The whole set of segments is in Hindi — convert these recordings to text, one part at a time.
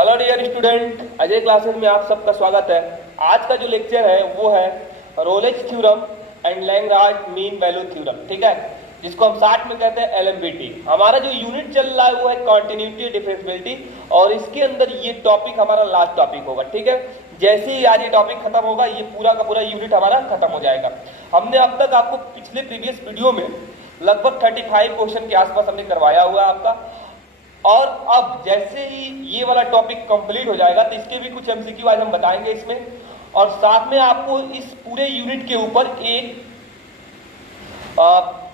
Hello dear student, Ajay classes में आप सबका स्वागत है। आज का जो लेक्चर है वो है Rolex theorem and Lagrange mean value theorem, ठीक है, जिसको हम शॉर्ट में कहते हैं एलएमवीटी। हमारा जो यूनिट चल रहा है वो है कंटिन्यूटी डिफरेंशिएबिलिटी, और इसके अंदर ये टॉपिक हमारा लास्ट टॉपिक होगा, ठीक है। जैसे ही आज ये टॉपिक खत्म होगा ये पूरा का पूरा यूनिट हमारा खत्म हो जाएगा। हमने अब तक आपको पिछले प्रीवियस वीडियो में लगभग 35 क्वेश्चन के आसपास हमने करवाया हुआ है आपका, और अब जैसे ही ये वाला टॉपिक कंप्लीट हो जाएगा तो इसके भी कुछ एमसीक्यू आज हम बताएंगे इसमें, और साथ में आपको इस पूरे यूनिट के ऊपर एक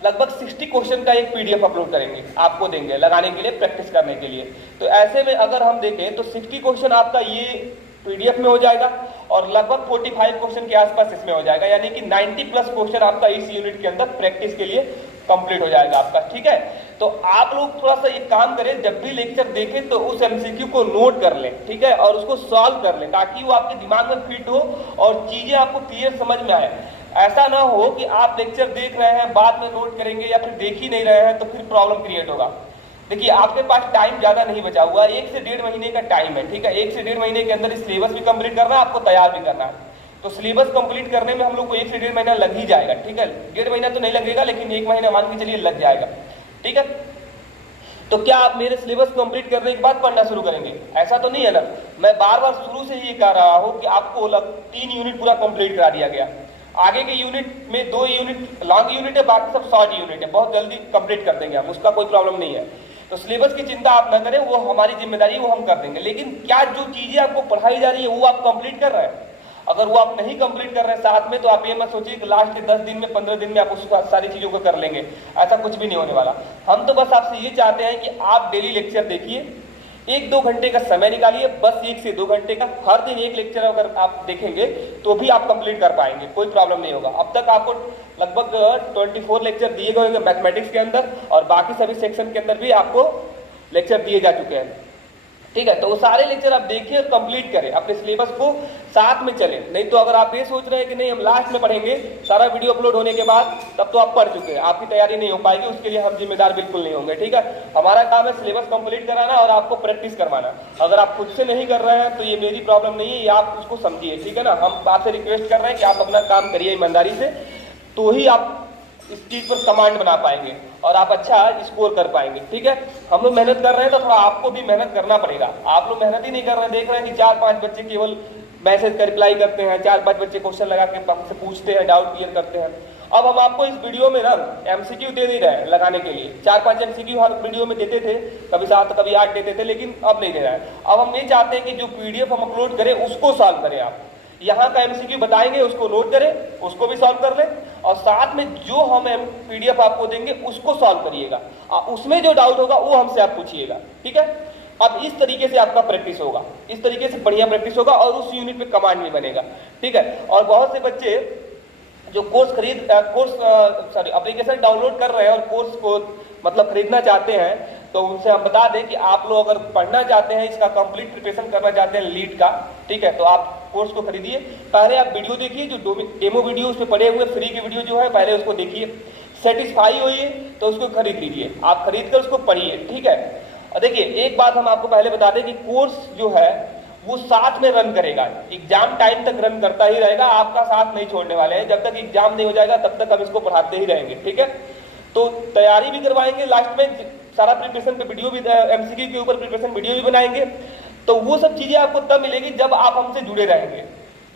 लगभग 60 क्वेश्चन का एक पीडीएफ अपलोड करेंगे, आपको देंगे लगाने के लिए, प्रैक्टिस करने के लिए। तो ऐसे में अगर हम देखें तो 60 क्वेश्चन आपका ये पीडीएफ में हो जाएगा और लगभग 45 क्वेश्चन के आसपास इसमें हो जाएगा, यानी कि 90 प्लस क्वेश्चन आपका इस यूनिट के अंदर प्रैक्टिस के लिए कंप्लीट हो जाएगा आपका, ठीक है। तो आप लोग थोड़ा सा एक काम करें, जब भी लेक्चर देखें तो उस एमसीक्यू को नोट कर लें, ठीक है, और उसको सॉल्व कर लें ताकि वो आपके दिमाग में फिट हो और चीजें आपको क्लियर समझ में आए। ऐसा ना हो कि आप लेक्चर देख रहे हैं बाद में नोट करेंगे या फिर देख ही नहीं रहे हैं तो फिर प्रॉब्लम क्रिएट होगा। देखिए आपके पास टाइम ज्यादा नहीं बचा हुआ, 1 से 1.5 महीने का टाइम है, ठीक है। 1 से 1.5 महीने के अंदर सिलेबस भी कंप्लीट करना है, आपको तैयार भी करना है। तो सिलेबस कंप्लीट करने में हम लोग को 1 से 1.5 महीना लग ही जाएगा, ठीक है। 1.5 महीना तो नहीं लगेगा लेकिन 1 महीना मान के चलिए लग जाएगा, ठीक है। तो क्या आप मेरे सिलेबस कंप्लीट करने के बाद पढ़ना शुरू करेंगे? ऐसा तो नहीं है ना। मैं बार बार शुरू से ही कह रहा हूं कि आपको 3 यूनिट पूरा कंप्लीट करा दिया गया। आगे के यूनिट में 2 यूनिट लॉन्ग यूनिट है, बाकी सब शॉर्ट यूनिट है, बहुत जल्दी कंप्लीट कर देंगे हम, उसका कोई प्रॉब्लम नहीं है। तो सिलेबस की चिंता आप न करें, वो हमारी जिम्मेदारी, वो हम कर देंगे। लेकिन क्या जो चीजें आपको पढ़ाई जा रही है वो आप कंप्लीट कर रहे हैं? अगर वो आप नहीं कंप्लीट कर रहे हैं साथ में, तो आप ये मत सोचिए कि लास्ट के 10 दिन में 15 दिन में आप उस सारी चीजों को कर लेंगे, ऐसा कुछ भी नहीं होने वाला। हम तो बस आपसे ये चाहते हैं कि आप डेली लेक्चर देखिए, 1-2 घंटे का समय निकालिए, बस 1 से 2 घंटे का, हर दिन एक लेक्चर अगर आप देखेंगे तो भी आप कंप्लीट कर पाएंगे, कोई प्रॉब्लम नहीं होगा। अब तक आपको लगभग 24 लेक्चर दिए गए होंगे मैथमेटिक्स के अंदर, और बाकी सभी सेक्शन के अंदर भी आपको लेक्चर दिए जा चुके हैं, ठीक है। तो वो सारे लेक्चर आप देखिए और कंप्लीट करें, अपने सिलेबस को साथ में चलें। नहीं तो अगर आप ये सोच रहे हैं कि नहीं हम लास्ट में पढ़ेंगे सारा वीडियो अपलोड होने के बाद, तब तो आप पढ़ चुके हैं, आपकी तैयारी नहीं हो पाएगी, उसके लिए हम जिम्मेदार बिल्कुल नहीं होंगे, ठीक है। हमारा काम है सिलेबस कंप्लीट कराना और आपको प्रैक्टिस करवाना। अगर आप खुद से नहीं कर रहे हैं तो ये मेरी प्रॉब्लम नहीं है, ये आप उसको समझिए, ठीक है ना। हम आपसे रिक्वेस्ट कर रहे हैं कि आप अपना काम करिए ईमानदारी से, तो ही आप इस चीज पर कमांड बना पाएंगे और आप अच्छा स्कोर कर पाएंगे, ठीक है। हम लोग मेहनत कर रहे हैं तो थोड़ा आपको भी मेहनत करना पड़ेगा। आप लोग मेहनत ही नहीं कर रहे हैं, देख रहे हैं कि 4-5 बच्चे केवल मैसेज का रिप्लाई करते हैं, 4-5 बच्चे क्वेश्चन लगा के हमसे पूछते हैं, डाउट क्लियर करते हैं। अब हम आपको इस वीडियो में ना एमसीक्यू दे नहीं रहे हैं लगाने के लिए। 4-5 एमसीक्यू हर वीडियो में देते थे, कभी 7 कभी 8 देते थे, लेकिन अब नहीं दे रहा है। अब हम ये चाहते हैं कि जो पीडीएफ हम अपलोड करें उसको सॉल्व करें। आप यहाँ का एमसीक्यू बताएंगे, उसको नोट करें, उसको भी सॉल्व कर लें, और साथ में जो हम पीडीएफ आपको देंगे उसको सॉल्व करिएगा। उसमें जो डाउट होगा वो हमसे आप पूछिएगा, ठीक है। अब इस तरीके से आपका प्रैक्टिस होगा, इस तरीके से बढ़िया प्रैक्टिस होगा और उस यूनिट पे कमांड भी बनेगा, ठीक है। और बहुत से बच्चे जो एप्लीकेशन डाउनलोड कर रहे हैं और कोर्स को मतलब खरीदना चाहते हैं, तो उनसे हम बता दें कि आप लोग अगर पढ़ना चाहते हैं, इसका कंप्लीट प्रिपरेशन करना चाहते हैं लीड का, ठीक है, तो आप कोर्स को खरीदिए। पहले आप वीडियो देखिए, जो डेमो वीडियो उस पर पड़े हुए फ्री की वीडियो जो है, पहले उसको देखिए, सेटिस्फाई होइए तो उसको खरीद लीजिए, आप खरीद कर उसको पढ़िए, ठीक है। और देखिए एक बात हम आपको पहले बता दें कि कोर्स जो है वो साथ में रन करेगा, एग्जाम टाइम तक रन करता ही रहेगा, आपका साथ नहीं छोड़ने वाले हैं। जब तक एग्जाम नहीं हो जाएगा तब तक हम इसको पढ़ाते ही रहेंगे, ठीक है। तो तैयारी भी करवाएंगे, लास्ट में सारा प्रिपरेशन पे वीडियो भी, एमसीक्यू के ऊपर प्रिपरेशन वीडियो भी बनाएंगे। तो वो सब चीजें आपको तब मिलेगी जब आप हमसे जुड़े रहेंगे,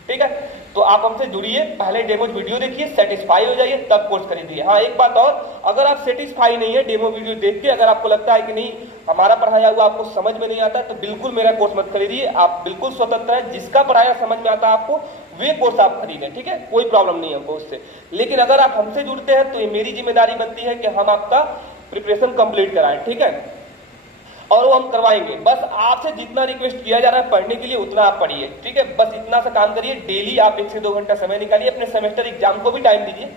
ठीक है। तो आप हमसे जुड़िए, पहले डेमो वीडियो देखिए, सेटिस्फाई हो जाइए, तब कोर्स खरीदिए। हाँ एक बात और, अगर आप सेटिस्फाई नहीं है डेमो वीडियो देख के, अगर आपको लगता है कि नहीं हमारा पढ़ाया हुआ आपको समझ में नहीं आता, तो बिल्कुल मेरा कोर्स मत खरीदिए। आप बिल्कुल स्वतंत्र है, जिसका पढ़ाया समझ में आता है आपको वे कोर्स आप खरीदें, ठीक है, कोई प्रॉब्लम नहीं है हमको उससे। लेकिन अगर आप हमसे जुड़ते हैं तो ये मेरी जिम्मेदारी बनती है कि हम आपका प्रिपरेशन कंप्लीट कराएं, ठीक है, और वो हम करवाएंगे। बस आपसे जितना रिक्वेस्ट किया जा रहा है पढ़ने के लिए उतना आप पढ़िए, ठीक है। बस इतना सा काम करिए, डेली आप 1 से 2 घंटा समय निकालिए, अपने सेमेस्टर एग्जाम को भी टाइम दीजिए,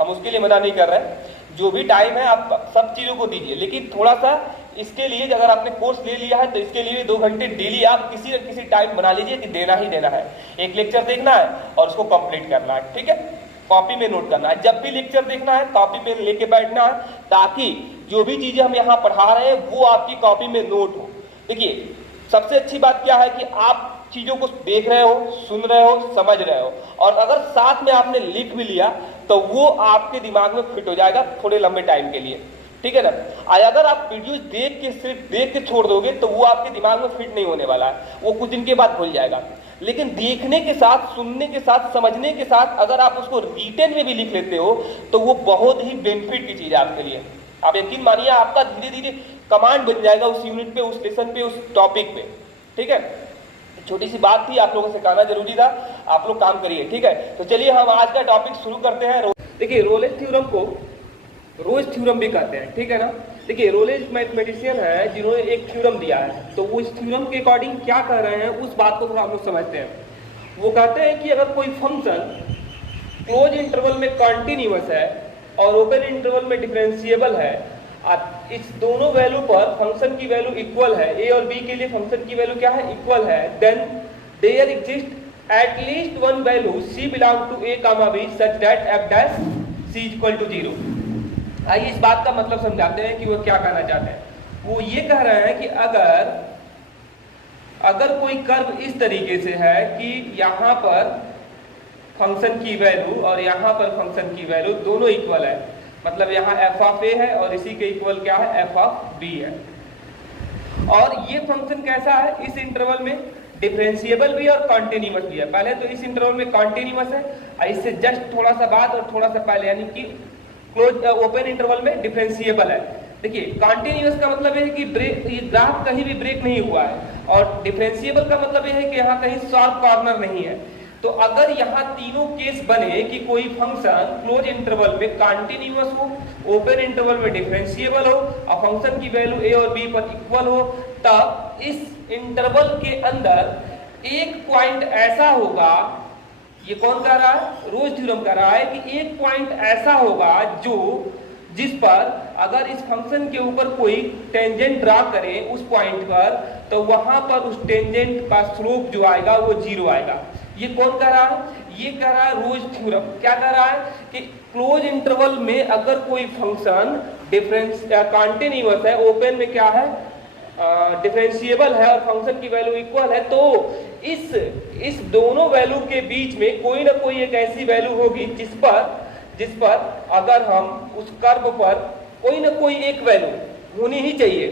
हम उसके लिए मना नहीं कर रहे हैं, जो भी टाइम है आप सब चीजों को दीजिए। लेकिन थोड़ा सा इसके लिए अगर आपने कोर्स ले लिया है तो इसके लिए 2 घंटे डेली आप किसी न किसी टाइम बना लीजिए कि देना ही देना है, एक लेक्चर देखना है और उसको कंप्लीट करना है, ठीक है। कॉपी में नोट करना है, जब भी लेक्चर देखना है कॉपी में लेके बैठना है, ताकि जो भी चीजें हम यहाँ पढ़ा रहे हैं वो आपकी कॉपी में नोट हो। देखिए सबसे अच्छी बात क्या है कि आप चीजों को देख रहे हो, सुन रहे हो, समझ रहे हो, और अगर साथ में आपने लिख भी लिया तो वो आपके दिमाग में फिट हो जाएगा थोड़े लंबे टाइम के लिए, ठीक है ना। अगर आप वीडियो देख के सिर्फ देख के छोड़ दोगे तो वो आपके दिमाग में फिट नहीं होने वाला है, वो कुछ दिन के बाद भूल जाएगा। लेकिन देखने के साथ, सुनने के साथ, समझने के साथ अगर आप उसको रिटेन में भी लिख लेते हो तो वो बहुत ही बेनिफिट की चीज है आपके लिए। आप यकीन मानिए आपका धीरे धीरे कमांड बन जाएगा उस यूनिट पे, उस लेसन पे, उस टॉपिक पे, ठीक है। छोटी सी बात थी, आप लोगों से कहना जरूरी था, आप लोग काम करिए, ठीक है। तो चलिए हम आज का टॉपिक शुरू करते हैं। देखिए रोलेज थ्योरम को रोज थ्योरम भी कहते हैं, ठीक है ना। देखिए रोलेज मैथमेटिशियन है जिन्होंने एक थ्योरम दिया है, तो वो इस थ्योरम के अकॉर्डिंग क्या कह रहे हैं उस बात को थोड़ा हम लोग समझते हैं। वो कहते हैं कि अगर कोई फंक्शन क्लोज इंटरवल में कॉन्टिन्यूअस है और ओपन इंटरवल में डिफरेंशिएबल है, इस दोनों वैल्यू पर फंक्शन की वैल्यू इक्वल है, ए और बी के लिए फंक्शन की वैल्यू क्या है, इक्वल है, then there exist at least one value c belong to a comma b such that f dash C equal to 0। आइए इस बात का मतलब समझाते हैं कि वो क्या कहना चाहते हैं। वो ये कह रहे हैं कि अगर कोई कर्व इस तरीके से है कि यहाँ पर फंक्शन की वैल्यू और यहाँ पर फंक्शन की वैल्यू दोनों इक्वल है, मतलब यहाँ एफ ऑफ ए है और इसी के इक्वल क्या है, एफ ऑफ बी है, और ये फंक्शन कैसा है, इस इंटरवल में डिफरेंशिएबल भी और कॉन्टिन्यूअस भी है। पहले तो इस इंटरवल में कॉन्टिन्यूअस है और इससे जस्ट थोड़ा सा बाद और थोड़ा सा पहले यानी कि क्लोज ओपन इंटरवल में डिफरेंशिएबल है। देखिए कॉन्टिन्यूअस का मतलब है कि ब्रेक, ये ग्राफ कहीं भी ब्रेक नहीं हुआ है, और डिफरेंशिएबल का मतलब यह है कि यहाँ कहीं शार्प कॉर्नर नहीं है। तो अगर यहाँ तीनों केस बने कि कोई फंक्शन क्लोज इंटरवल में कॉन्टिन्यूअस हो, ओपन इंटरवल में डिफरेंशिएबल हो और फंक्शन की वैल्यू ए और बी पर इक्वल हो, तब इस इंटरवल के अंदर एक पॉइंट ऐसा होगा, ये कौन कह रहा है, रोज थ्योरम कह रहा है कि एक पॉइंट ऐसा होगा जिस पर अगर इस फंक्शन के ऊपर कोई टेंजेंट ड्रा करे उस पॉइंट पर, तो वहां पर उस टेंजेंट का स्लोप जो आएगा वो 0 आएगा। ये कौन कह रहा है, ये कह रहा है रोज थ्योरम। क्या कह रहा है कि क्लोज इंटरवल में अगर कोई फंक्शन कॉन्टिन्यूअस है, ओपन में क्या है, डिफरेंशिएबल है और फंक्शन की वैल्यू इक्वल है, तो इस दोनों वैल्यू के बीच में कोई ना कोई एक ऐसी वैल्यू होगी जिस पर अगर हम उस कर्व पर कोई ना कोई एक वैल्यू होनी ही चाहिए,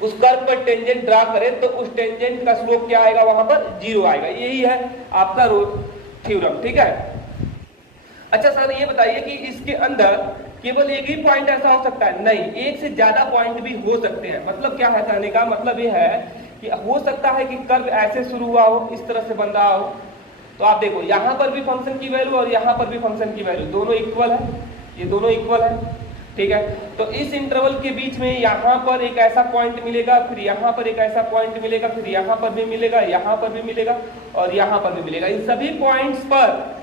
उस कर्व पर टेंजेंट ड्रा करें तो उस टेंजेंट का स्लोप क्या आएगा, वहां पर 0 आएगा। यही है आपका रोज थ्योरम, ठीक है। अच्छा सर ये बताइए कि इसके अंदर केवल एक ही पॉइंट ऐसा हो सकता है? नहीं, एक से ज्यादा पॉइंट भी हो सकते हैं। मतलब क्या है कहने का मतलब ये है कि हो सकता है कि कर्व ऐसे शुरू हुआ हो, इस तरह से बन रहा हो, तो आप देखो यहाँ पर भी फंक्शन की वैल्यू और यहाँ पर भी फंक्शन की वैल्यू दोनों इक्वल है, ये दोनों इक्वल है, ठीक है। तो इस इंटरवल के बीच में यहाँ पर एक ऐसा पॉइंट मिलेगा, फिर यहाँ पर एक ऐसा पॉइंट मिलेगा, फिर यहाँ पर भी मिलेगा, यहाँ पर भी मिलेगा और यहाँ पर भी मिलेगा। इन सभी पॉइंट्स पर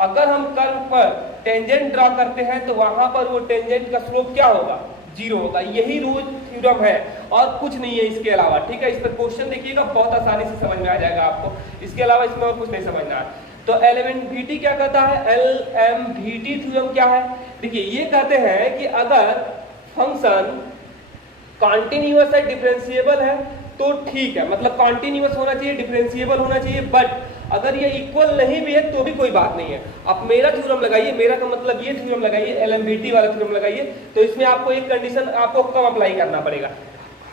अगर हम कर्व पर टेंजेंट ड्रा करते हैं तो वहां पर वो टेंजेंट का स्लोप क्या होगा, 0 होगा। यही रोज थ्योरम है और कुछ नहीं है इसके अलावा, ठीक है। इस पर क्वेश्चन देखिएगा, बहुत आसानी से समझ में आ जाएगा आपको, इसके अलावा इसमें और कुछ नहीं समझना। तो LMVT क्या कहता है, LMVT थ्योरम क्या है, देखिए ये कहते हैं कि अगर फंक्शन कॉन्टिन्यूअस है, डिफरेंशिएबल है तो ठीक है, मतलब कॉन्टिन्यूअस होना चाहिए, डिफरेंशिएबल होना चाहिए, बट अगर ये इक्वल नहीं भी है तो भी कोई बात नहीं है। आप मेरा थ्योरम लगाइए, मेरा का मतलब ये थ्योरम लगाइए, LMVT वाला थ्योरम लगाइए, तो इसमें आपको एक कंडीशन आपको कम अप्लाई करना पड़ेगा।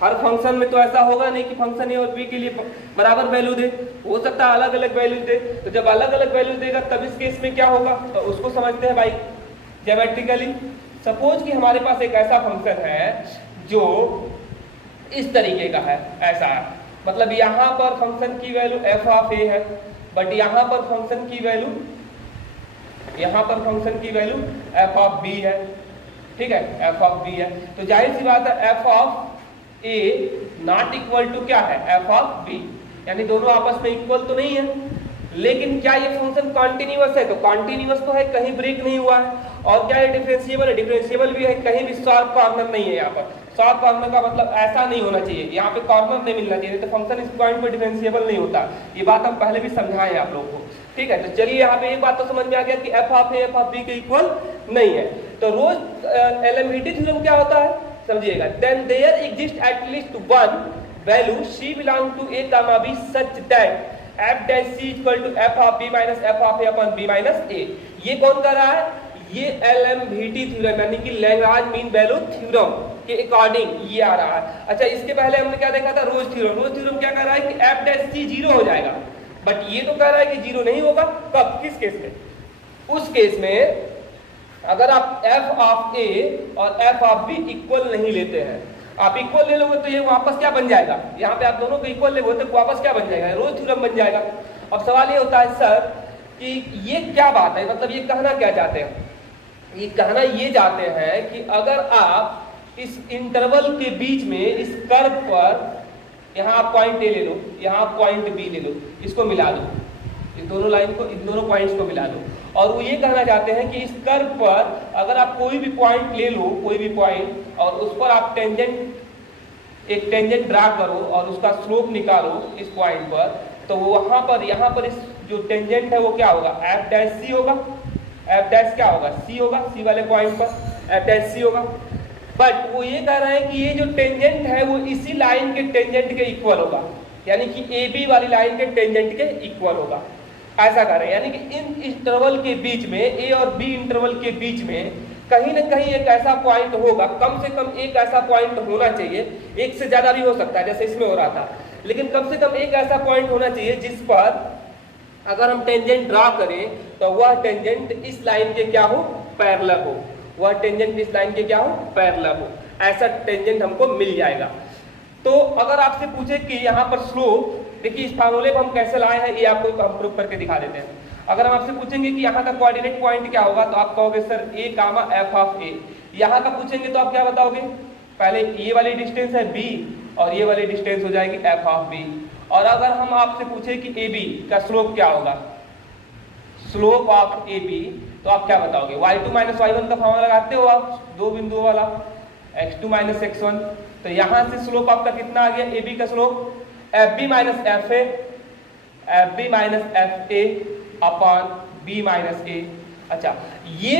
हर फंक्शन में तो ऐसा होगा नहीं कि फंक्शन ए और बी के लिए बराबर वैल्यू दे, हो सकता है अलग अलग वैल्यू दे। तो जब अलग अलग वैल्यू देगा तब इस केस में क्या होगा, तो उसको समझते हैं भाई ज्योमेट्रिकली। सपोज कि हमारे पास एक ऐसा फंक्शन है जो इस तरीके का है, ऐसा है, मतलब यहाँ पर फंक्शन की वैल्यू एफ ऑफ ए है, बट यहाँ पर फंक्शन की वैल्यू एफ ऑफ बी है, ठीक है, एफ ऑफ बी है। तो जाहिर सी बात है f of a not equal to क्या है, एफ ऑफ बी, यानी दोनों आपस में इक्वल तो नहीं है। लेकिन क्या ये फंक्शन कॉन्टिन्यूअस है, तो कॉन्टिन्यूअस तो है, कहीं ब्रेक नहीं हुआ है। और क्या ये डिफरेंशिएबल है, डिफरेंशिएबल भी है, कहीं भी शार्प कॉर्नर नहीं है। यहाँ पर शार्प कॉर्नर का मतलब ऐसा नहीं होना चाहिए, यहाँ पे कॉर्नर नहीं मिलना चाहिए, तो फंक्शन इस पॉइंट पे डिफरेंशिएबल नहीं होता। ये बात हम पहले भी समझाए हैं आप लोगों को, ठीक है। तो चलिए यहाँ पे एक बात तो समझ में आ गया कि f of a f of b के इक्वल नहीं है। तो रोज LMVT थ्योरम क्या होता है समझिएगा, then there exist at least one value c belong to a comma b such that f dash c equal to f of b minus f of a upon b minus a। ये कौन कर रहा है? ये LMVT थ्योरम यानी कि लैग्रांज मीन वैल्यू थ्योरम के अकॉर्डिंग ये आ रहा है। अच्छा, इसके पहले हमने क्या देखा था? रोज थ्योरम। रोज थ्योरम क्या कर रहा है कि f डैश c 0 हो जाएगा, बट ये तो कह रहा है कि 0 नहीं होगा। कब? किस केस में? उस केस में अगर आप f ऑफ a और f ऑफ b इक्वल नहीं लेते हैं। आप इक्वल ले लोगे तो ये वापस क्या बन जाएगा? यहाँ पे आप दोनों को इक्वल ले तो वापस क्या बन जाएगा? रोज थ्योरम बन जाएगा। अब सवाल ये होता है सर कि ये क्या बात है, मतलब ये कहना क्या चाहते हैं? ये कहना ये चाहते हैं कि अगर आप इस इंटरवल के बीच में इस कर्व पर, यहाँ आप पॉइंट ए ले लो, यहाँ आप पॉइंट बी ले लो, इसको मिला दो, इस दोनों लाइन को, इन दोनों पॉइंट्स को मिला दो, और वो ये कहना चाहते हैं कि इस कर्व पर अगर आप कोई भी पॉइंट ले लो, कोई भी पॉइंट, और उस पर आप एक टेंजेंट ड्रा करो और उसका स्लोप निकालो इस पॉइंट पर, तो वहां पर, यहाँ पर इस जो टेंजेंट है वो क्या होगा? f डैश c होगा। f डैश क्या होगा? c होगा। c वाले पॉइंट पर f डैश c होगा। बट वो ये कह रहे हैं कि ये जो टेंजेंट है वो इसी लाइन के टेंजेंट के इक्वल होगा, यानी कि AB वाली लाइन के टेंजेंट के इक्वल होगा, ऐसा कर रहे हैं। यानी कि इन इंटरवल के बीच में, A और B इंटरवल के बीच में कहीं ना कहीं एक ऐसा पॉइंट होगा, कम से कम एक ऐसा पॉइंट होना चाहिए, एक से ज्यादा भी हो सकता है जैसे इसमें हो रहा था, लेकिन कम से कम एक ऐसा पॉइंट होना चाहिए जिस पर अगर हम टेंजेंट ड्रा करें तो वह टेंजेंट इस लाइन के क्या हो? पैरेलल हो। वह टेंजेंट इस लाइन के क्या हो? पैरेलल हो। ऐसा टेंजेंट हमको मिल जाएगा। तो अगर आपसे पूछे कि यहाँ पर स्लोप, देखिए इस फार्मूले को हम कैसे लाए हैं ये आपको हम प्रूफ करके दिखा देते हैं। अगर हम आपसे पूछेंगे कि यहाँ का कोऑर्डिनेट पॉइंट क्या होगा, तो आप कहोगे sir a comma f of a। यहाँ का पूछेंगे तो आप क्या बताओगे? पहले ये वाली डिस्टेंस है b और ये वाली डिस्टेंस हो जाएगी f ऑफ b। और अगर हम आपसे पूछे कि ab का स्लोप क्या होगा, स्लोप ऑफ ab, तो आप क्या बताओगे? y2 माइनस y1 का फॉर्मूला लगाते हो आप, दो बिंदुओं वाला, x2 माइनस x1। तो यहाँ से स्लोप आपका कितना आ गया? ab का slope fb minus fa, fb minus fa upon b minus a। अच्छा, ये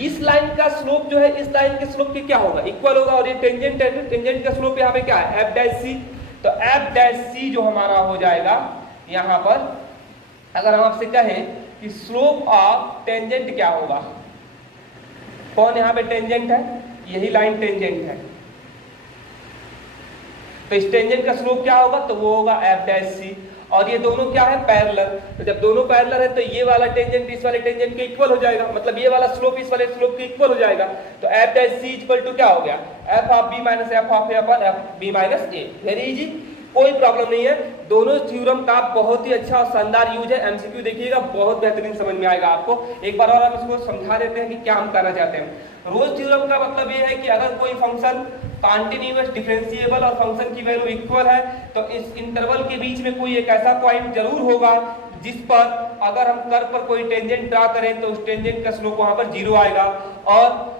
इस लाइन का स्लोप जो है इस लाइन के स्लोप के क्या होगा? इक्वल होगा। और ये टेंजेंट है, तो टेंजेंट का स्लोप यहाँ पे क्या है? f dash c। तो f डैश c जो हमारा हो जाएगा यहाँ पर, अगर हम आपसे कहें कि स्लोप ऑफ टेंजेंट क्या होगा, कौन यहाँ पे टेंजेंट है? यही लाइन टेंजेंट है, तो इस टेंजेंट का स्लोप क्या होगा? तो वो होगा f डैश c। और ये दोनों क्या है? पैरेलल। तो जब दोनों पैरेलल है तो ये वाला टेंजेंट इस वाले टेंजेंट के इक्वल हो जाएगा, मतलब ये वाला स्लोप इस वाले स्लोप के इक्वल हो जाएगा। तो f dash c equal to क्या हो गया? f of b minus f of a upon f b minus a। Very easy, कोई प्रॉब्लम नहीं है। दोनों थ्योरम का बहुत ही अच्छा और शानदार यूज है। एमसीक्यू देखिएगा, बहुत बेहतरीन समझ में आएगा आपको। एक बार और हम इसको समझा देते हैं कि क्या हम करना चाहते हैं। रोज थ्योरम का मतलब ये है कि अगर कोई फंक्शन कॉन्टिन्यूअस डिफरेंशिएबल और फंक्शन की वैल्यू इक्वल है, तो इस इंटरवल के बीच में कोई एक ऐसा पॉइंट जरूर होगा जिस पर अगर हम कर्व पर कोई टेंजेंट ड्रा करें तो उस टेंजेंट का स्लोप वहां पर 0 आएगा। और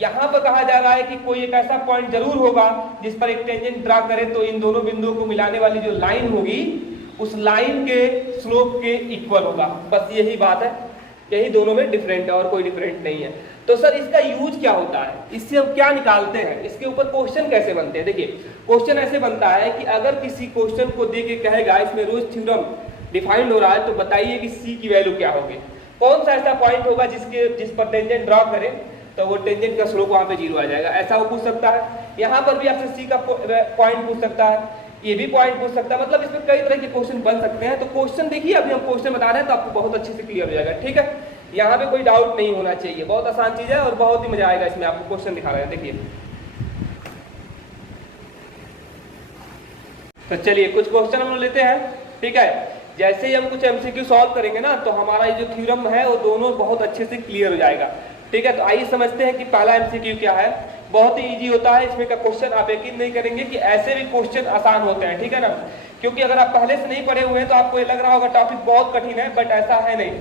यहाँ पर कहा जा रहा है कि कोई एक ऐसा पॉइंट जरूर होगा जिस पर एक टेंजेंट ड्रा करें तो इन दोनों बिंदुओं को मिलाने वाली जो लाइन होगी उस लाइन के स्लोप के इक्वल होगा। बस यही बात है, यही दोनों में डिफरेंट है और कोई डिफरेंट नहीं है। तो सर इसका यूज क्या होता है, इससे हम क्या निकालते हैं, इसके ऊपर क्वेश्चन कैसे बनते हैं? देखिए क्वेश्चन ऐसे बनता है कि अगर किसी क्वेश्चन को दे के कहेगा इसमें रोज थ्योरम डिफाइंड हो रहा है तो बताइए कि सी की वैल्यू क्या होगी। कौन सा ऐसा पॉइंट होगा जिस पर टेंजेंट ड्रॉ करें तो वो टेंजेंट का स्लोप वहां पे 0 आ जाएगा, ऐसा वो पूछ सकता है। यहाँ पर भी आपसे सी का पॉइंट पूछ सकता है, ये भी पॉइंट पूछ सकता है। मतलब इसमें कई तरह के क्वेश्चन बन सकते हैं। तो क्वेश्चन देखिए, अभी हम क्वेश्चन बता रहे हैं तो आपको बहुत अच्छे से क्लियर हो जाएगा। ठीक है, यहाँ पे कोई डाउट नहीं होना चाहिए, बहुत आसान चीज है और बहुत ही मजा आएगा इसमें। आपको क्वेश्चन दिखा रहे हैं, देखिए। तो चलिए कुछ क्वेश्चन हम लेते हैं। ठीक है, जैसे ही हम कुछ एमसीक्यू सॉल्व करेंगे ना तो हमारा ये जो थ्योरम है वो दोनों बहुत अच्छे से क्लियर हो जाएगा। ठीक है, तो आइए समझते हैं कि पहला एमसीक्यू क्या है। बहुत ही इजी होता है इसमें का क्वेश्चन, आप यकीन नहीं करेंगे कि ऐसे भी क्वेश्चन आसान होते हैं। ठीक है ना, क्योंकि अगर आप पहले से नहीं पढ़े हुए हैं तो आपको ये लग रहा होगा टॉपिक बहुत कठिन है, बट ऐसा है नहीं,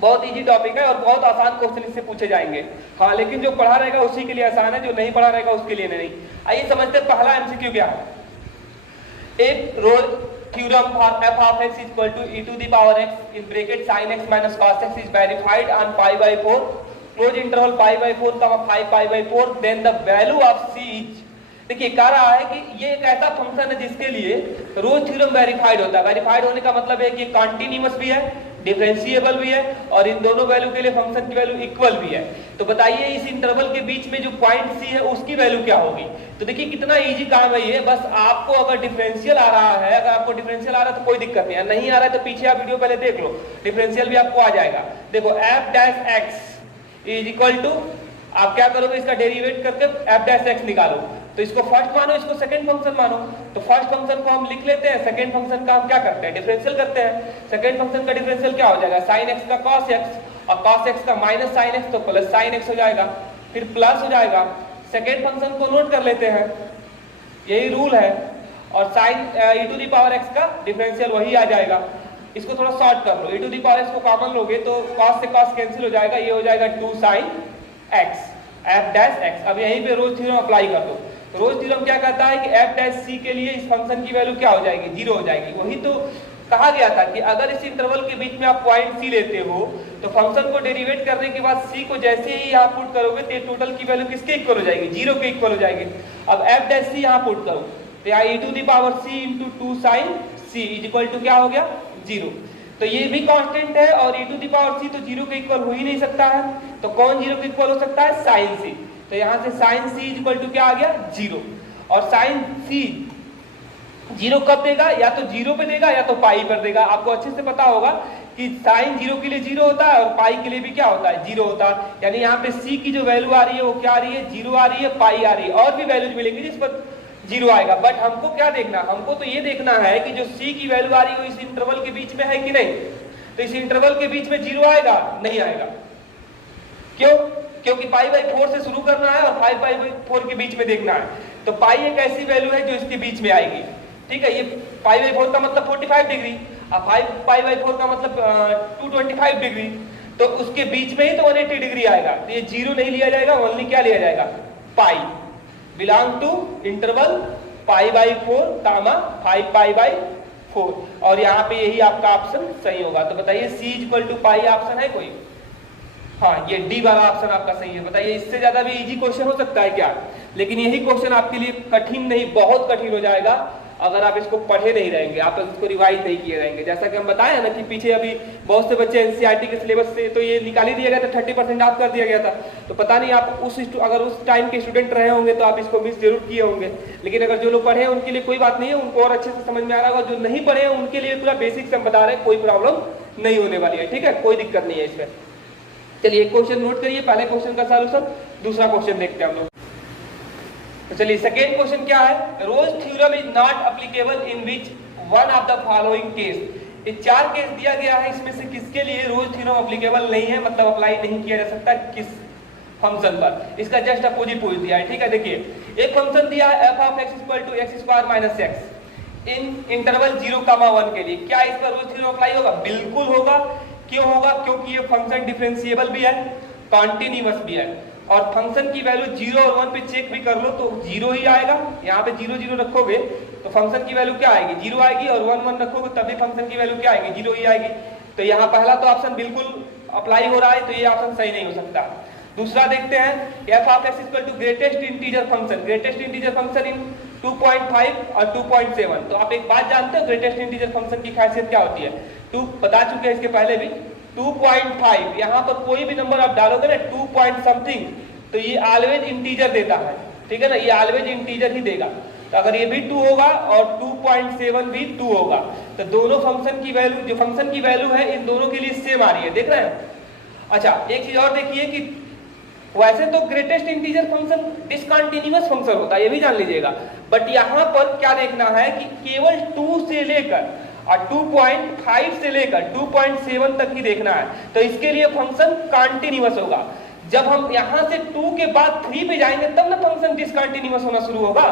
बहुत इजी टॉपिक है और बहुत आसान क्वेश्चन इससे पूछे जाएंगे। हाँ, लेकिन जो पढ़ा रहेगा उसी के लिए आसान है, जो नहीं पढ़ा रहेगा उसके लिए नहीं। आइए समझते हैं पहला एमसीक्यू क्या है। एक role theorem for f of x is equal to e to the power x in bracket sin x minus cos x is verified on pi by 4 close interval pi by 4 comma 5 pi by 4 then the value of c is देखिए कह रहा है कि ये एक ऐसा फंक्शन है जिसके लिए रोज थ्योरम वेरीफाइड होता है। वेरीफाइड होने का मतलब है कि कॉन्टिन्यूअस भी है, डिफरेंशिएबल भी है और इन दोनों वैल्यू के लिए फंक्शन की वैल्यू इक्वल भी है। तो बताइए इस इंटरवल के बीच में जो पॉइंट सी है उसकी वैल्यू क्या होगी। तो देखिए कितना इजी काम है ये, बस आपको अगर डिफरेंशियल आ रहा है, अगर आपको डिफरेंशियल आ रहा है तो कोई दिक्कत नहीं है, नहीं आ रहा है तो पीछे आप वीडियो पहले देख लो, डिफरेंशियल भी आपको आ जाएगा। देखो f dash x is equal to, आप क्या करोगे इसका डेरिवेट करके एफ डैश एक्स निकालो। तो इसको फर्स्ट मानो, इसको सेकंड फंक्शन मानो। तो फर्स्ट फंक्शन को हम लिख लेते हैं, सेकंड फंक्शन का हम क्या करते हैं, डिफरेंशियल करते हैं। सेकंड फंक्शन का डिफरेंशियल क्या हो जाएगा, साइन एक्स का कॉस एक्स और कॉस एक्स का माइनस साइन एक्स, तो प्लस साइन एक्स हो जाएगा, फिर प्लस हो जाएगा। सेकंड फंक्शन को नोट कर लेते हैं, यही रूल है। और sine e to the power x का डिफरेंशियल वही आ जाएगा। इसको थोड़ा शॉर्ट कर लो, e to the power x को कॉमन लोगे तो cos से cos कैंसिल हो जाएगा, ये हो जाएगा 2 sin x f dash x। अब यहीं पे रोज थ्योरम अप्लाई कर दो। तो रोज थ्योरम क्या कहता है कि f डैश c के लिए इस फंक्शन की वैल्यू क्या हो जाएगी, 0 हो जाएगी। वही तो कहा गया था कि अगर इस इंटरवल के बीच में आप पॉइंट c लेते हो तो फंक्शन को डेरिवेट करने के बाद c को जैसे ही यहाँ पुट करोगे तो टोटल की वैल्यू किसके इक्वल हो जाएगी, 0 के इक्वल हो जाएगी। अब f डैश c यहाँ पुट करो तो यहाँ e to the power c into 2 sin c is equal to क्या हो गया, 0। तो ये भी कांस्टेंट है और e to the power c तो 0 के इक्वल हो ही नहीं सकता है, तो कौन 0 के इक्वल हो सकता है, sin c। तो यहाँ से sin c is equal to क्या आ गया, 0। और sin c 0 कब देगा, या तो 0 पे देगा या तो पाई पर देगा। आपको अच्छे से पता होगा कि sin 0 के लिए 0 होता है और पाई के लिए भी क्या होता है, 0 होता है। यानी यहाँ पे c की जो वैल्यू आ रही है वो क्या आ रही है, 0 आ रही है, पाई आ रही है, और भी वैल्यूज मिलेंगी जिस पर 0 आएगा। बट हमको क्या देखना, हमको तो ये देखना है कि जो c की वैल्यू आ रही है वो इस इंटरवल के बीच में है कि नहीं। तो इस इंटरवल के बीच में 0 आएगा, नहीं आएगा। क्यों, क्योंकि पाई बाई 4 से शुरू करना है और 5 बाई 4 के बीच में देखना है। तो पाई एक ऐसी वैल्यू है जो इसके बीच में आएगी, ठीक है। ये पाई बाई 4 का मतलब 45 डिग्री, अब 5 पाई बाई 4 का मतलब 225 डिग्री, तो उसके बीच में ही तो 180 डिग्री आएगा। तो ये 0 नहीं लिया जाएगा, ओनली क्या लिया जाएगा, pi. Belong to interval pi by 4 comma 5 pi by 4, और यहाँ पे यही आपका ऑप्शन सही होगा। तो बताइए c equal to pi option है कोई, हाँ ये डी वाला ऑप्शन आपका सही है। बताइए इससे ज्यादा भी इजी क्वेश्चन हो सकता है क्या, लेकिन यही क्वेश्चन आपके लिए कठिन नहीं, बहुत कठिन हो जाएगा अगर आप इसको पढ़े नहीं रहेंगे, आप इसको रिवाइज नहीं किए रहेंगे। जैसा कि हम बताए ना कि पीछे अभी बहुत से बच्चे एनसीईआरटी के सिलेबस से तो ये निकाल ही दिया गया था, 30% ऑफ कर दिया गया था। तो पता नहीं आप अगर उस टाइम के स्टूडेंट रहे होंगे तो आप इसको मिस जरूर किए होंगे। लेकिन अगर जो लोग पढ़े हैं उनके लिए कोई बात नहीं है, उनको और अच्छे से समझ में आ रहा होगा। जो नहीं पढ़े हैं उनके लिए पूरा बेसिक से हम बता रहे हैं, कोई प्रॉब्लम नहीं होने वाली है, ठीक है, कोई दिक्कत नहीं है इसमें। चलिए एक क्वेश्चन नोट करिए, पहले क्वेश्चन का सॉल्यूशन, दूसरा क्वेश्चन देखते हैं हम लोग। तो चलिए सेकेंड क्वेश्चन क्या है, Rolle's theorem is not applicable in which one of the following case. ये 4 केस दिया गया है, इसमें से किसके लिए रोज थ्योरम एप्लीकेबल नहीं है, मतलब अप्लाई नहीं किया जा सकता किस फंक्शन पर। इसका जस्ट अपोजिट पूछ दिया है, ठीक है। देखिए एक फंक्शन दिया है f of x equal to x square minus x in interval 0,1 के लिए, क्या इस पर रोज थ्योरम अप्लाई होगा, बिल्कुल होगा। क्यों होगा, क्योंकि ये फंक्शन डिफरेंशिएबल भी है, कॉन्टिन्यूअस भी है, और फंक्शन की वैल्यू 0 और 1 पे चेक भी कर लो तो 0 ही आएगा। यहाँ पे 0 0 रखोगे तो फंक्शन की वैल्यू क्या आएगी, 0 आएगी, और 1 1 रखोगे तभी फंक्शन की वैल्यू क्या आएगी, 0 ही आएगी। तो यहाँ पहला तो ऑप्शन बिल्कुल अप्लाई हो रहा है, तो ये ऑप्शन सही नहीं हो सकता। दूसरा देखते हैं f of x equal to greatest integer function, greatest integer function in 2.5 और 2.7। तो आप एक बात जानते हो ग्रेटेस्ट इंटीजर फंक्शन की खासियत क्या होती है, 2 बता चुके हैं इसके पहले भी, 2.5 यहाँ पर कोई भी नंबर आप डालोगे ना 2 पॉइंट समथिंग तो ये ऑलवेज इंटीजर देता है, ठीक है ना, ये ऑलवेज इंटीजर ही देगा। तो अगर ये भी 2 होगा और 2.7 भी 2 होगा तो दोनों फंक्शन की वैल्यू, जो फंक्शन की वैल्यू है इन दोनों के लिए सेम आ रही है, देख रहे हैं। अच्छा एक चीज और देखिए कि वैसे तो greatest integer function discontinuous function होता है, ये भी जान लीजिएगा। बट यहाँ पर क्या देखना है कि केवल 2 से लेकर और 2.5 से लेकर 2.7 तक ही देखना है, तो इसके लिए फंक्शन कॉन्टिन्यूअस होगा। जब हम यहाँ से 2 के बाद 3 पे जाएंगे तब ना फंक्शन डिसकंटिन्यूअस होना शुरू होगा,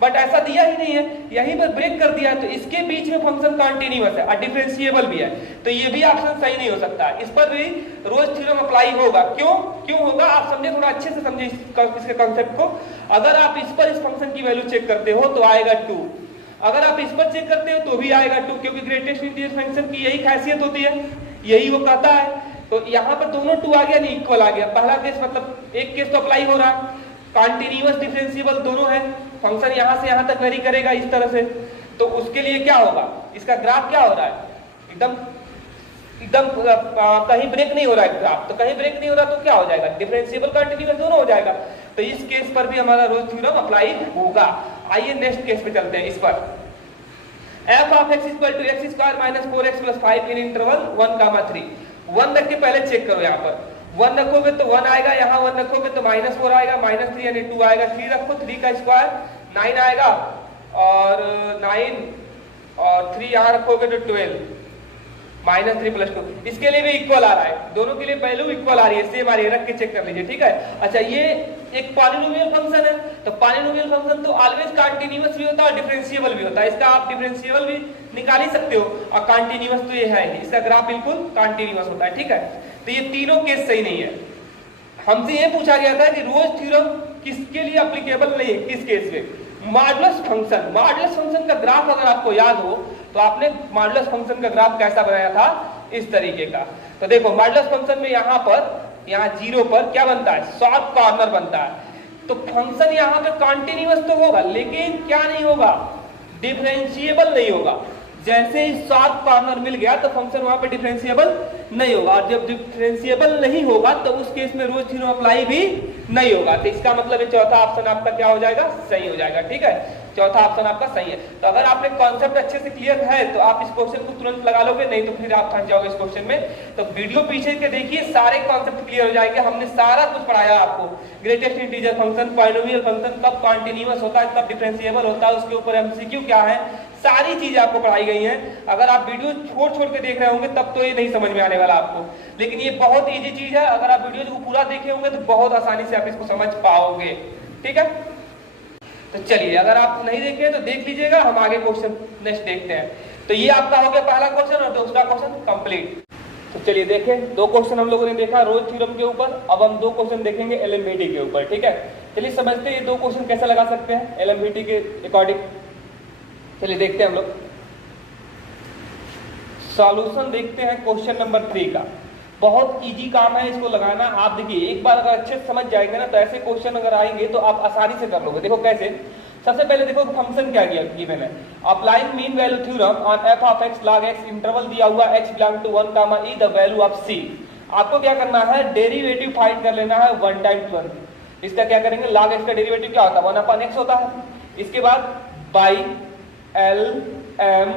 बट ऐसा दिया ही नहीं है, यहीं पर ब्रेक कर दिया है। तो इसके बीच में फंक्शन कॉन्टिन्यूअस है और डिफरेंशिएबल भी है, तो ये भी ऑप्शन सही नहीं हो सकता। इस पर भी रोज थ्योरम अप्लाई होगा। क्यों होगा आप समझे, थोड़ा अच्छे से समझे इसके कॉन्सेप्ट को। अगर आप इस पर इस फंक्शन की वैल्यू चेक करते हो तो आएगा 2, अगर आप इस पर चेक करते हो तो भी आएगा 2, क्योंकि ग्रेटेस्ट इंटीजर फंक्शन की यही खासियत होती है, यही वो कहता है। तो यहाँ पर दोनों 2 आ गया, नहीं इक्वल आ गया। पहला केस मतलब एक केस तो अप्लाई हो रहा है, कॉन्टिन्यूअस डिफरेंशिएबल दोनों है, फंक्शन यहाँ से यहाँ तक वेरी करेगा इस तरह से, तो उसके लिए क्या होगा, इसका ग्राफ क्या हो रहा है, एकदम एकदम कहीं ब्रेक नहीं हो रहा है ग्राफ, तो कहीं ब्रेक नहीं हो रहा तो क्या हो जाएगा, डिफरेंशिएबल कंटिन्यूअस दोनों हो जाएगा। तो इस केस पर भी हमारा रोल्स थ्योरम अप्लाई होगा। आइए नेक्स्ट केस पे चलते हैं। इस पर f of x equal to x square minus 4x plus 5 in interval 1, 3। 1 रख के पहले चेक करो, यहाँ पर 1 रखोगे तो 1 आएगा, यहाँ 1 रखोगे तो -4 आएगा, -3 यानी 2 आएगा, 3 रखो 3 का स्क्वायर 9 आएगा, और 9 और 3 यहाँ रखोगे तो 12, -3 प्लस 2। इसके लिए भी इक्वल आ रहा है, दोनों के लिए वैल्यू इक्वल आ रही है, सेम आ रही है, रख के चेक कर लीजिए, ठीक है। अच्छा, ये एक पॉलिनोमियल फंक्शन है, तो पॉलिनोमियल फंक्शन तो ऑलवेज कंटीन्यूअस भी होता है और डिफरेंशिएबल भी होता है। इसका आप डिफरेंशिएबल भी निकाल ही सकते हो, और कंटीन्यूअस तो ये है, इसका ग्राफ बिल्कुल कंटीन्यूअस होता है, ठीक है। तो ये तीनों केस सही नहीं है। हमसे ये पूछा गया था कि रोल्स थ्योरम किसके लिए एप्लीकेबल नहीं है, किस केस में, मॉडुलस फंक्शन। मॉडुलस फंक्शन का ग्राफ अगर आपको याद हो तो आपने मॉडुलस फंक्शन का ग्राफ कैसा बनाया था, इस तरीके का। तो देखो मॉडुलस फंक्शन में यहाँ पर, यहाँ 0 पर क्या बनता है, शार्प कॉर्नर बनता है। तो फंक्शन यहाँ पे कंटीन्यूअस तो होगा, लेकिन क्या नहीं होगा, डिफरेंशिएबल नहीं होगा। जैसे ही शार्प कॉर्नर मिल गया तो फंक्शन वहां पे डिफरेंशिएबल नहीं होगा, और जब डिफरेंशिएबल नहीं होगा तो उस केस में रोल्स थ्योरम अप्लाई भी नहीं होगा। तो इसका मतलब है चौथा ऑप्शन आपका क्या हो जाएगा, सही हो जाएगा, ठीक है। चौथा ऑप्शन आपका सही है। तो अगर आपने कॉन्सेप्ट अच्छे से क्लियर है तो आप इस क्वेश्चन को तुरंत लगा लोगे, नहीं तो फिर आप फंस जाओगे इस क्वेश्चन में। तो वीडियो पीछे के देखिए, सारे कॉन्सेप्ट क्लियर हो जाएंगे। हमने सारा कुछ पढ़ाया आपको, greatest integer function, polynomial function, कब कॉन्टिन्यूअस होता है, कब डिफरेंशिएबल होता है, उसके ऊपर एमसीक्यू क्या है, सारी चीजें आपको पढ़ाई गई हैं। अगर आप वीडियो छोड़ के देख रहे होंगे तब तो ये नहीं समझ में आने वाला आपको, लेकिन ये बहुत इजी चीज है। अगर आप वीडियो को पूरा देखे होंगे तो बहुत आसानी से आप इसको समझ पाओगे, ठीक है। तो चलिए, अगर आप नहीं देखे तो देख लीजिएगा, हम आगे क्वेश्चन नेक्स्ट देखते हैं। तो ये आपका हो गया पहला क्वेश्चन और दूसरा क्वेश्चन कंप्लीट। तो चलिए देखें, 2 क्वेश्चन हम लोगों ने देखा रोल्स थ्योरम के ऊपर, अब हम 2 क्वेश्चन देखेंगे एलएमवीटी के ऊपर, ठीक है। चलिए समझते हैं ये 2 क्वेश्चन कैसे लगा सकते हैं एलएमवीटी के अकॉर्डिंग। चलिए देखते हैं हम लोग सॉल्यूशन, देखते हैं क्वेश्चन नंबर 3 का। बहुत इजी काम है इसको लगाना। आप देखिए, एक बार अगर अच्छे से समझ जाएंगे ना तो ऐसे क्वेश्चन अगर आएंगे तो आप आसानी से कर लोगे। देखो कैसे, सबसे पहले देखो फंक्शन क्या गिवन है, applying mean value theorem on f of x log x, interval दिया हुआ x belong to 1, e the value of c। आपको क्या करना है, डेरिवेटिव फाइंड कर लेना है 1 टाइम्स 1। इसका क्या करेंगे, log x का डेरिवेटिव क्या होता है, 1/x होता है। इसके बाद by L M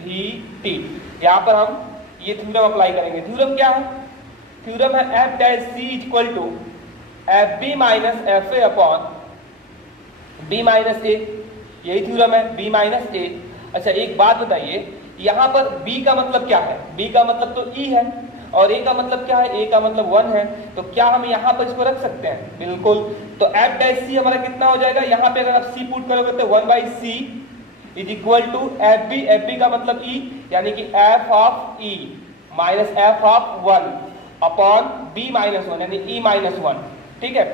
V T, यहाँ पर हम ये थ्योरम अप्लाई करेंगे। थ्योरम क्या है, थ्योरम है F dash C equal to F B minus F A upon B minus A, यही थ्योरम है, बी माइनस ए। अच्छा एक बात बताइए, यहाँ पर b का मतलब क्या है, b का मतलब तो e है, और a का मतलब क्या है, a का मतलब 1 है। तो क्या हम यहाँ पर इसको रख सकते हैं, बिल्कुल। तो एफ डैश सी हमारा कितना हो जाएगा, यहाँ पे अगर आप c पुट करोगे तो 1/c is equal to F b, f b का मतलब e, यानी कि f of e minus f of 1 upon b minus 1 यानी e माइनस 1, ठीक है।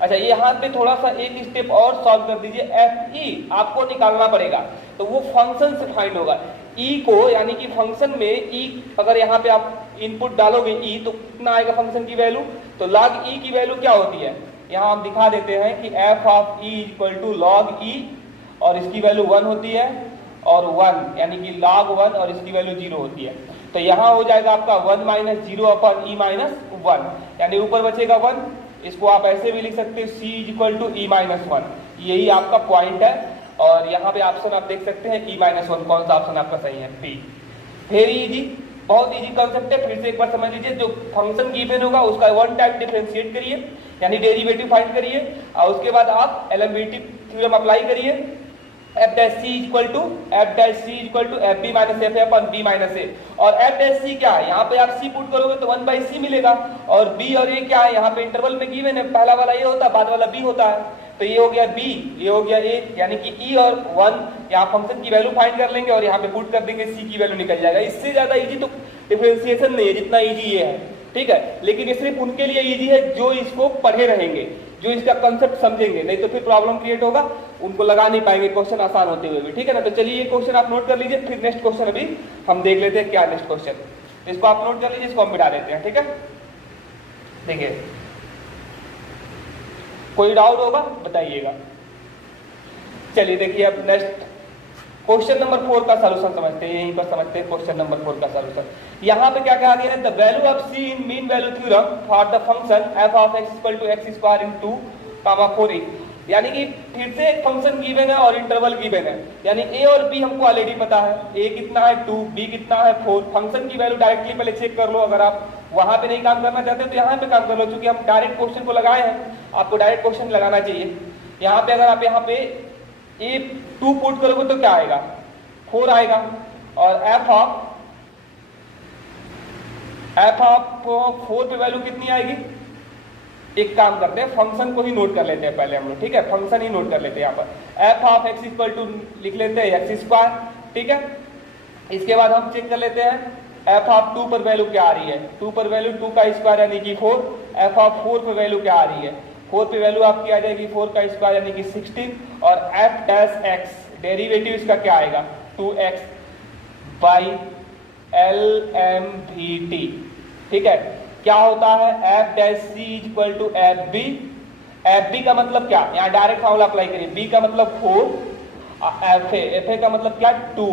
अच्छा यहाँ पे थोड़ा सा एक स्टेप और सॉल्व कर दीजिए, एफ ई आपको निकालना पड़ेगा, तो वो फंक्शन से फाइंड होगा। e को, यानी कि फंक्शन में e अगर यहाँ पे आप इनपुट डालोगे e, तो कितना आएगा फंक्शन की वैल्यू, तो log e की वैल्यू क्या होती है, यहाँ हम दिखा देते हैं कि f of e equal to log e, और इसकी वैल्यू 1 होती है, और 1 यानी कि log 1, और इसकी वैल्यू 0 होती है। तो यहाँ हो जाएगा आपका 1 माइनस 0 अपॉन e माइनस 1, यानी ऊपर बचेगा 1। इसको आप ऐसे भी लिख सकते हैं, c is equal to e minus 1, यही आपका पॉइंट है। और यहाँ पे ऑप्शन आप देख सकते हैं e माइनस 1, कौन सा ऑप्शन आपका सही है, p। वेरी इजी, बहुत इजी कॉन्सेप्ट है। फिर से एक बार समझ लीजिए, जो फंक्शन गिवन होगा उसका 1 टाइम डिफरेंशिएट करिए, यानी डेरिवेटिव फाइंड करिए, और उसके बाद आप एलएमवीटी थ्योरम अप्लाई करिए। F dash C equal to F B minus F upon B minus A, और एफ डैश सी क्या है, यहाँ पे आप सी पुट करोगे तो 1/c मिलेगा, और बी और ए क्या है, यहाँ पे इंटरवल में गिवन है, पहला वाला ए होता है, बाद वाला बी होता है। तो ये हो गया b, ये हो गया a, यानी कि e और 1 यहाँ फंक्शन की वैल्यू फाइंड कर लेंगे और यहाँ पे पुट कर देंगे, c की वैल्यू निकल जाएगा। इससे ज्यादा इजी तो डिफरेंशिएशन नहीं है जितना इजी ये है, ठीक है। लेकिन ये सिर्फ उनके लिए इजी है जो इसको पढ़े रहेंगे, जो इसका कंसेप्ट समझेंगे, नहीं तो फिर प्रॉब्लम क्रिएट होगा, उनको लगा नहीं पाएंगे क्वेश्चन आसान होते हुए भी, ठीक है ना। तो चलिए ये क्वेश्चन आप नोट कर लीजिए, फिर नेक्स्ट क्वेश्चन अभी हम देख लेते हैं क्या नेक्स्ट क्वेश्चन। इसको आप नोट कर लीजिए, इसको हम मिटा देते हैं, ठीक है। देखिए कोई डाउट होगा बताइएगा। चलिए देखिए अब नेक्स्ट क्वेश्चन नंबर 4 का सॉल्यूशन समझते हैं, यहीं पर समझते हैं क्वेश्चन नंबर 4 का सॉल्यूशन। यहाँ पे क्या कहा गया है, the value of c in mean value theorem for the function f of x equal to x square in 2 4 a, यानी कि फिर से एक फंक्शन गिवन है और इंटरवल गिवन है, यानी a और b हमको ऑलरेडी पता है, a कितना है 2, b कितना है 4। फंक्शन की वैल्यू डायरेक्टली पहले चेक कर लो, अगर आप वहां पे नहीं काम करना चाहते तो यहाँ पे काम कर लो, क्योंकि हम डायरेक्ट क्वेश्चन को लगाए हैं, आपको डायरेक्ट क्वेश्चन लगाना चाहिए। यहाँ पे अगर आप यहाँ पे a 2 पुट करोगे तो क्या आएगा 4 आएगा, और f ऑफ 4 पे वैल्यू कितनी आएगी। एक काम करते हैं, फंक्शन को ही नोट कर लेते हैं पहले हम लोग, ठीक है, फंक्शन ही नोट कर लेते हैं। यहाँ पर f of x equal to लिख लेते हैं x स्क्वायर, ठीक है। इसके बाद हम चेक कर लेते हैं f ऑफ 2 पर वैल्यू क्या आ रही है, 2 पर वैल्यू 2 का स्क्वायर यानी कि 4, f ऑफ 4 पर वैल्यू क्या आ रही है, 4 पे वैल्यू आपकी आ जाएगी 4 का स्क्वायर यानी कि 16, और f डैश x डेरिवेटिव इसका क्या आएगा 2x बाई LMVT, ठीक है। क्या होता है f dash c equal to FB, FB का मतलब क्या, यहाँ डायरेक्ट फॉर्मूला अप्लाई करिए, B का मतलब 4, FA का मतलब क्या 2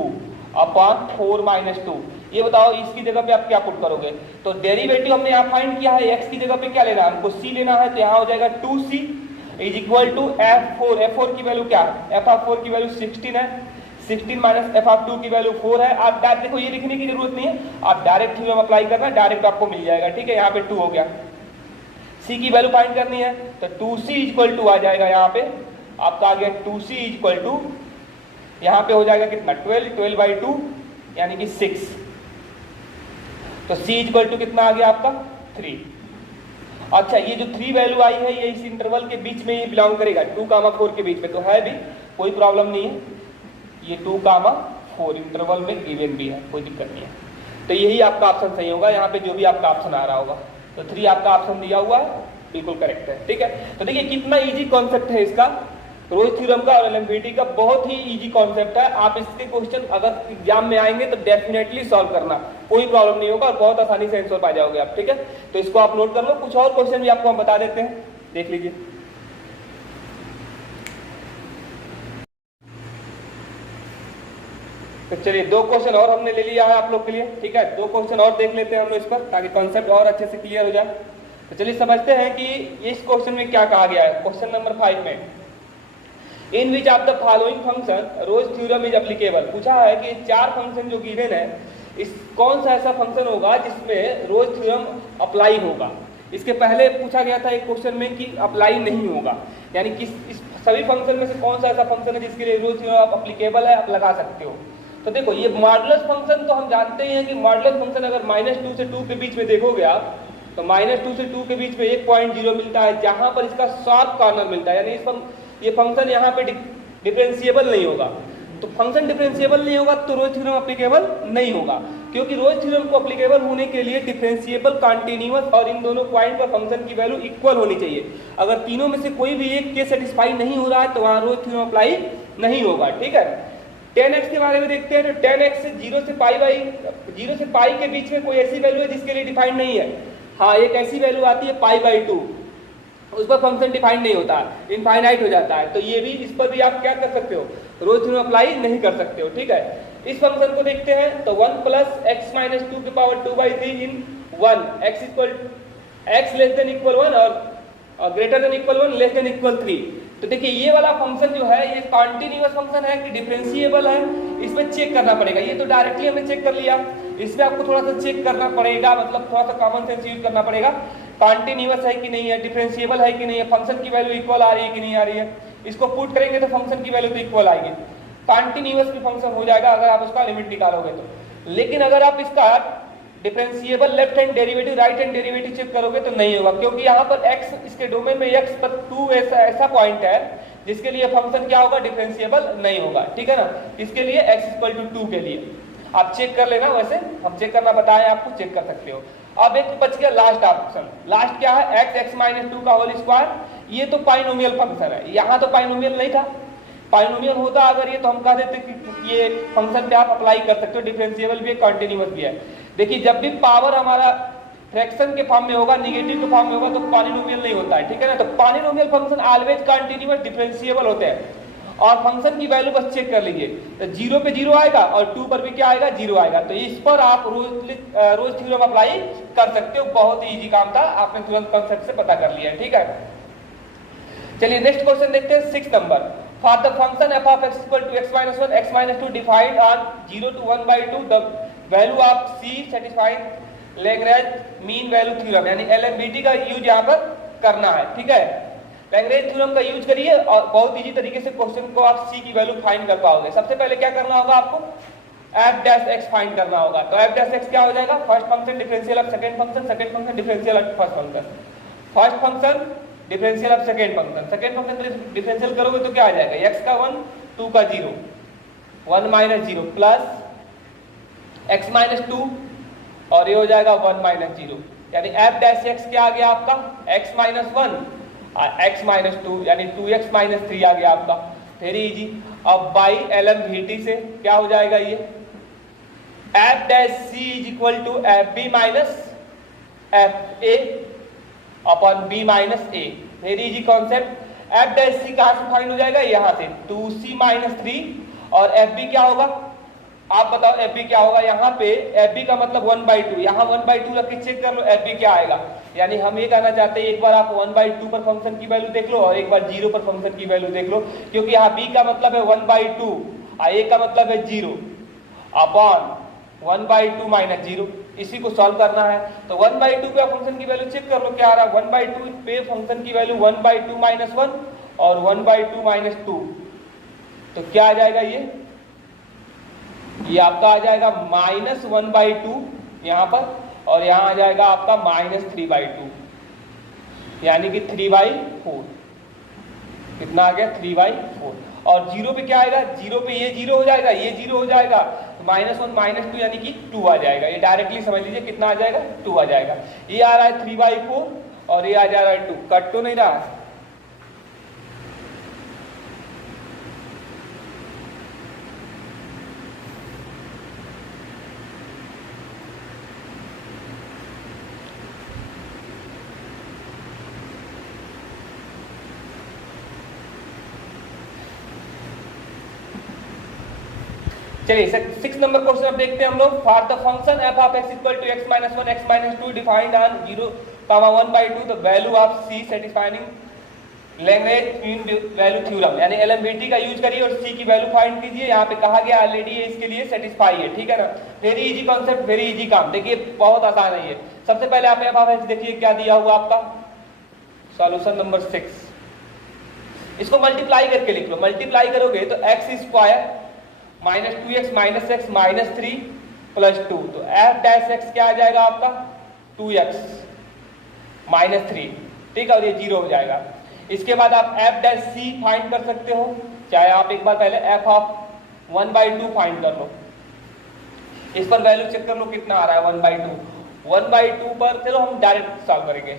अपॉन 4 माइनस 2। ये बताओ इसकी जगह पे आप क्या पुट करोगे, तो डेरिवेटिव हमने यहाँ फाइंड किया है, x की जगह पे क्या लेना है हमको c लेना है, तो यहाँ हो जाएगा 2c is equal to f4 की वैल्यू क्या है, f ऑफ 4 की वैल्यू 16 है, 16 माइनस f ऑफ 2 की वैल्यू 4 है। आप डायरेक्ट देखो, ये लिखने की जरूरत नहीं है, आप डायरेक्ट थ्योरम अप्लाई करना, डायरेक्ट आपको मिल जाएगा, ठीक है। यहाँ पे 2 हो गया, c की वैल्यू फाइंड करनी है तो 2c इक्वल टू आ जाएगा, यहाँ पे आपका आ गया 2c इक्वल टू, यहाँ पे हो जाएगा कितना 12 बाई 2 यानी कि 6, तो c इक्वल टू कितना आ गया आपका 3। अच्छा, ये जो 3 वैल्यू आई है ये इस इंटरवल के बीच में ही बिलोंग करेगा, 2,4 के बीच में, तो है भी कोई प्रॉब्लम नहीं है, ये 2,4 इंटरवल में गिवन भी है, कोई दिक्कत नहीं है। तो यही आपका ऑप्शन सही होगा, यहाँ पे जो भी आपका ऑप्शन आ रहा होगा, तो 3 आपका ऑप्शन दिया हुआ है, बिल्कुल करेक्ट है, ठीक है। तो देखिए कितना इजी कॉन्सेप्ट है इसका, रोज थ्योरम का और एलएमवीटी का बहुत ही इजी कॉन्सेप्ट है। आप इसके क्वेश्चन अगर एग्जाम में आएंगे तो डेफिनेटली सॉल्व करना, कोई प्रॉब्लम नहीं होगा और बहुत आसानी से आंसर पा जाओगे आप, ठीक है। तो इसको आप नोट कर लो, कुछ और क्वेश्चन भी आपको हम बता देते हैं, देख लीजिए। तो चलिए 2 क्वेश्चन और हमने ले लिया है आप लोग के लिए, ठीक है। 2 क्वेश्चन और देख लेते हैं हम लोग इस पर, ताकि कॉन्सेप्ट और अच्छे से क्लियर हो जाए। तो चलिए समझते हैं कि इस क्वेश्चन में क्या कहा गया है। क्वेश्चन नंबर 5 में, in which of the following function Rolle's theorem is applicable, पूछा है कि 4 फंक्शन जो गिवन है, इस कौन सा ऐसा फंक्शन होगा जिसमें रोज थ्योरम अप्लाई होगा। इसके पहले पूछा गया था एक क्वेश्चन में कि अप्लाई नहीं होगा, यानी कि इस सभी फंक्शन में से कौन सा ऐसा फंक्शन है जिसके लिए रोज थ्योरम अप्लीकेबल है, आप लगा सकते हो। तो देखो ये मॉडुलस फंक्शन तो हम जानते ही हैं कि मॉडुलस फंक्शन अगर -2 से 2 के बीच में देखोगे आप, तो -2 से 2 के बीच में 1.0 मिलता है, जहां पर इसका शार्प कॉर्नर मिलता है, यानी ये फंक्शन यहाँ पे डिफरेंशिएबल नहीं होगा। तो फंक्शन डिफरेंशिएबल नहीं होगा तो रोज थ्योरम एप्लीकेबल नहीं होगा, क्योंकि रोज थ्योरम को एप्लीकेबल होने के लिए डिफरेंशिएबल, कॉन्टिन्यूअस और इन दोनों पॉइंट पर फंक्शन की वैल्यू इक्वल होनी चाहिए। अगर तीनों में से कोई भी एक केस सेटिस्फाई नहीं हो रहा है तो वहां रोज थ्योरम अप्लाई नहीं होगा, ठीक है। 10x के बारे में देखते हैं, तो 10x से 0 से पाई के बीच में कोई ऐसी वैल्यू है जिसके लिए डिफाइंड नहीं है। हाँ, एक ऐसी वैल्यू आती है π/2, उस पर फंक्शन डिफाइंड नहीं होता, इनफाइनाइट हो जाता है। तो ये भी, इस पर भी आप क्या कर सकते हो, रोज थ्योरम अप्लाई नहीं कर सकते हो, ठीक है। इस फंक्शन को देखते हैं, तो 1 + x - 2 की पावर 2/3 इन 1 x लेस देन इक्वल 1 और greater than equal 1 less than equal 3। तो देखिए ये वाला फंक्शन जो है ये कॉन्टिन्यूअस फंक्शन है कि डिफरेंशिएबल है, इसमें चेक करना पड़ेगा। ये तो डायरेक्टली हमने चेक कर लिया, इसमें आपको थोड़ा सा चेक करना पड़ेगा, मतलब थोड़ा सा कॉमन सेंस यूज करना पड़ेगा। कॉन्टिन्यूअस है कि नहीं है, डिफरेंशिएबल है कि नहीं है, फंक्शन की वैल्यू इक्वल आ रही है कि नहीं आ रही है, इसको पुट करेंगे तो फंक्शन की वैल्यू तो इक्वल आएगी, कॉन्टिन्यूअस भी फंक्शन हो जाएगा अगर आप उसका लिमिट निकालोगे तो। लेकिन अगर आप इसका differentiable left hand derivative, right hand derivative check करोगे तो नहीं होगा, क्योंकि यहाँ पर x, इसके डोमेन में x पर 2 ऐसा पॉइंट है जिसके लिए फंक्शन क्या होगा, डिफरेंशिएबल नहीं होगा, ठीक है ना। इसके लिए x = 2 के लिए आप चेक कर लेना, वैसे हम चेक करना बताएं आपको, चेक कर सकते हो। अब एक बच गया लास्ट ऑप्शन, लास्ट क्या है, x - 2 का होल स्क्वायर। ये तो पाइनोमियल फंक्शन है, यहाँ तो पाइनोमियल नहीं था, पाइनोमियल होता अगर ये तो हम कह देते कि ये फंक्शन पे आप अप्लाई कर सकते हो, डिफरेंशिएबल भी है, कॉन्टिन्यूअस भी है। देखिए जब भी पावर हमारा फ्रैक्शन के फॉर्म में होगा, निगेटिव के फॉर्म में होगा तो पॉलिनोमियल नहीं होता है, ठीक है ना। तो polynomial function always continuous differentiable होते हैं, और फंक्शन की वैल्यू बस चेक कर लीजिए, तो 0 पे 0 आएगा और 2 पर भी क्या आएगा, 0 आएगा। तो इस पर आप रोज थ्योरम अप्लाई कर सकते हो। बहुत ही इजी काम था, आपने तुरंत कॉन्सेप्ट से पता कर लिया है, ठीक है। चलिए नेक्स्ट क्वेश्चन देखते हैं, 6 number. For the function f of x equal to x minus 1 x minus 2 defined on 0 to 1/2 the value of c satisfying Lagrange mean value theorem यानी LMVT का यूज यहाँ पर करना है, ठीक है। लैग्रेंज थ्योरम का यूज करिए और बहुत इजी तरीके से क्वेश्चन को आप c की वैल्यू फाइंड कर पाओगे। सबसे पहले क्या करना होगा आपको, f डैश x फाइंड करना होगा। तो f डैश x क्या हो जाएगा, first function differential of second function, second function differential of first function, first function differential of second function, second function differential करोगे तो क्या आ जाएगा, x का 1 2 का 0 1 माइनस 0 प्लस x माइनस 2 और ये हो जाएगा 1 माइनस 0, यानी f डैश x क्या आ गया आपका, x माइनस 1 और x माइनस 2 यानी 2x माइनस 3 आ गया आपका। Very easy. अब बाई LMVT से क्या हो जाएगा, ये f dash c is equal to F B minus F A upon B minus A. Very easy concept. F dash C कहां से फाइंड हो जाएगा, यहां से 2c माइनस 3 और एफ बी क्या होगा, आप बताओ एफ बी क्या होगा। यहाँ पे एफ बी का मतलब 1/2, यहाँ 1/2 रख के चेक कर लो एफ बी क्या आएगा। यानी हम ये कहना चाहते हैं एक बार आप 1/2 पर फंक्शन की वैल्यू देख लो और एक बार 0 पर फंक्शन की वैल्यू देख लो, क्योंकि यहाँ बी का मतलब है 1/2 और ए का मतलब है 0 अपॉन 1/2 माइनस 0। इसी को सॉल्व करना है तो 1/2 पे फंक्शन की वैल्यू चेक कर लो क्या आ रहा है, 1/2 पे फंक्शन की वैल्यू 1/2 माइनस 1 और 1/2 माइनस 2, तो क्या आ जाएगा, ये आपका आ जाएगा माइनस 1/2 यहाँ पर और यहाँ आ जाएगा आपका माइनस 3/2 यानी कि 3/4। कितना आ गया, 3/4। और 0 पे क्या आएगा, 0 पे ये 0 हो जाएगा, ये 0 हो जाएगा, -1 -2 यानी कि 2 आ जाएगा। ये डायरेक्टली समझ लीजिए कितना आ जाएगा, 2 आ जाएगा। ये आ रहा है 3/4 और ये आ जा रहा है 2। कट तो नहीं रहा है, चलिए 6 नंबर क्वेश्चन अब देखते हैं हम लोग। For the function f of x equal to x minus 1 x minus 2 defined on 0, 1/2 the value of c satisfying Lagrange mean value theorem यानी LMVT का यूज करिए और c की वैल्यू फाइंड कीजिए। यहाँ पे कहा गया ऑलरेडी है इसके लिए सेटिस्फाई है, ठीक है ना। Very easy concept, very easy काम। देखिए बहुत आसान है ये। सबसे पहले आप f ऑफ x देखिए क्या दिया हुआ आपका, सॉल्यूशन नंबर 6। इसको मल्टीप्लाई करके लिख लो। मल्टीप्लाई करोगे तो x square minus 2x minus x minus 3 plus 2, तो f डैश x क्या आ जाएगा आपका, 2x माइनस 3, ठीक है, और ये 0 हो जाएगा। इसके बाद आप f डैश c फाइंड कर सकते हो, चाहे आप एक बार पहले f ऑफ 1/2 फाइंड कर लो। इस पर वैल्यू चेक कर लो कितना आ रहा है, 1/2। 1/2 पर चलो हम डायरेक्ट सॉल्व करेंगे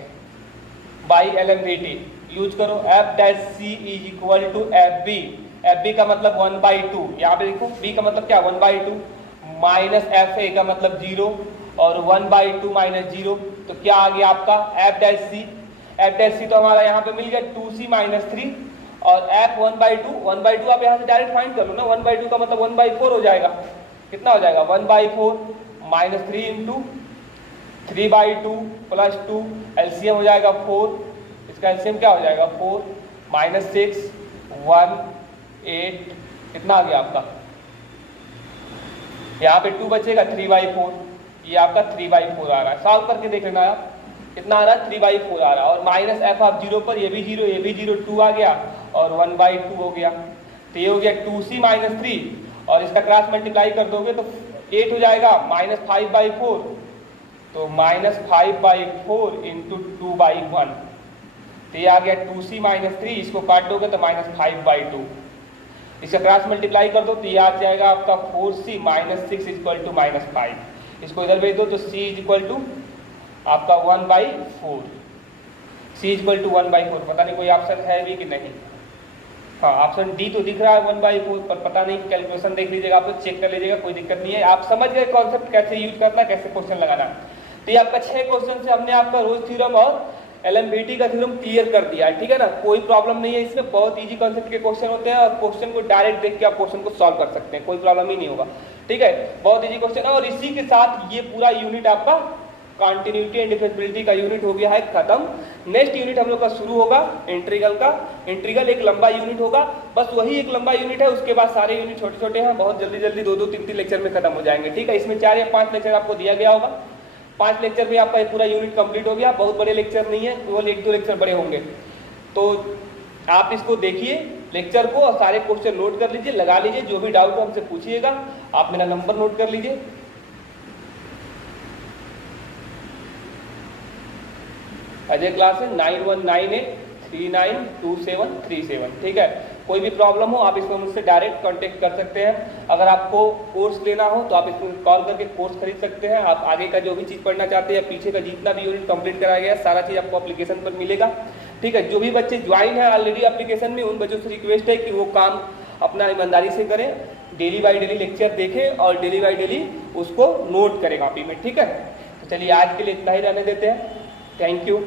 बाई LMVT यूज करो। f dash c is equal to F b, f b का मतलब 1/2, यहाँ पे देखो b का मतलब क्या 1/2 माइनस एफ ए का मतलब 0 और 1/2 माइनस 0, तो क्या आ गया आपका f dash c। f dash c तो हमारा यहाँ पे मिल गया 2c माइनस 3 और f 1/2 आप यहाँ से डायरेक्ट फाइंड कर लो ना। 1/2 का मतलब 1/4 हो जाएगा। कितना हो जाएगा, 1/4 माइनस 3 इंटू 3/2 प्लस 2, एलसीएम हो जाएगा 4। इसका एलसीएम क्या हो जाएगा, 4 माइनस 6 1 8, कितना आ गया आपका, यहाँ पे 2 बचेगा 3/4, ये आपका 3/4 आ रहा है। सॉल्व करके देख लेना आप कितना आ रहा है, 3/4 आ रहा है। और माइनस एफ ऑफ 0 पर ये भी 0 ये भी 0, 2 आ गया और 1/2 हो गया। तो ये हो गया 2c माइनस 3 और इसका क्रॉस मल्टीप्लाई कर दोगे तो 8 हो जाएगा, माइनस 5/4, तो माइनस 5/4 इंटू 2/1, तो ये आ गया 2c माइनस 3। इसको काट दोगे तो माइनस 5/2, इसका क्रॉस मल्टीप्लाई कर दो तो ये आ जाएगा आपका 4c minus 6 equal to minus 5। इसको इधर भेज दो तो c इज इक्वल टू आपका 1/4, c इक्वल टू 1/4। पता नहीं कोई ऑप्शन है भी कि नहीं, हाँ ऑप्शन डी तो दिख रहा है 1/4, पर पता नहीं, कैलकुलेशन देख लीजिएगा, आप लोग चेक कर लीजिएगा, कोई दिक्कत नहीं है। आप समझ गए कॉन्सेप्ट कैसे यूज करना, कैसे क्वेश्चन लगाना। तो ये आपका 6 क्वेश्चन से हमने आपका रोज थ्योरम और एलएमबीटी का थ्योरम क्लियर कर दिया है, ठीक है ना, कोई प्रॉब्लम नहीं है इसमें, बहुत इजी कॉन्सेप्ट के क्वेश्चन होते हैं और क्वेश्चन को डायरेक्ट देख के आप क्वेश्चन को सॉल्व कर सकते हैं, कोई प्रॉब्लम ही नहीं होगा, ठीक है, बहुत इजी क्वेश्चन है। और इसी के साथ ये पूरा यूनिट आपका कॉन्टिन्यूटी एंड डिफरेंशिएबिलिटी का यूनिट हो गया है खत्म। नेक्स्ट यूनिट हम लोग का शुरू होगा इंटीग्रल का। इंटीग्रल एक लंबा यूनिट होगा, बस वही एक लंबा यूनिट है, उसके बाद सारे यूनिट छोटे छोटे हैं, बहुत जल्दी जल्दी 2-2, 3-3 लेक्चर में खत्म हो जाएंगे, ठीक है। इसमें 4 या 5 लेक्चर आपको दिया गया होगा, 5 लेक्चर में आपका पूरा यूनिट कंप्लीट हो गया, बहुत बड़े लेक्चर नहीं है, केवल 1-2 लेक्चर बड़े होंगे। तो आप इसको देखिए लेक्चर को और सारे क्वेश्चन नोट कर लीजिए, लगा लीजिए, जो भी डाउट हो हमसे पूछिएगा। आप मेरा नंबर नोट कर लीजिए, अजय क्लास है 9198392737, ठीक है। कोई भी प्रॉब्लम हो आप इसको मुझसे डायरेक्ट कांटेक्ट कर सकते हैं। अगर आपको कोर्स लेना हो तो आप इसमें कॉल करके कोर्स खरीद सकते हैं। आप आगे का जो भी चीज़ पढ़ना चाहते हैं, पीछे का जितना भी यूनिट कंप्लीट कराया गया है, सारा चीज़ आपको एप्लीकेशन पर मिलेगा, ठीक है। जो भी बच्चे ज्वाइन है ऑलरेडी एप्लीकेशन में, उन बच्चों से रिक्वेस्ट है कि वो काम अपना ईमानदारी से करें, डेली बाई डेली लेक्चर देखें और डेली बाई डेली उसको नोट करें कॉपी में, ठीक है। तो चलिए आज के लिए इतना ही रहने देते हैं, थैंक यू।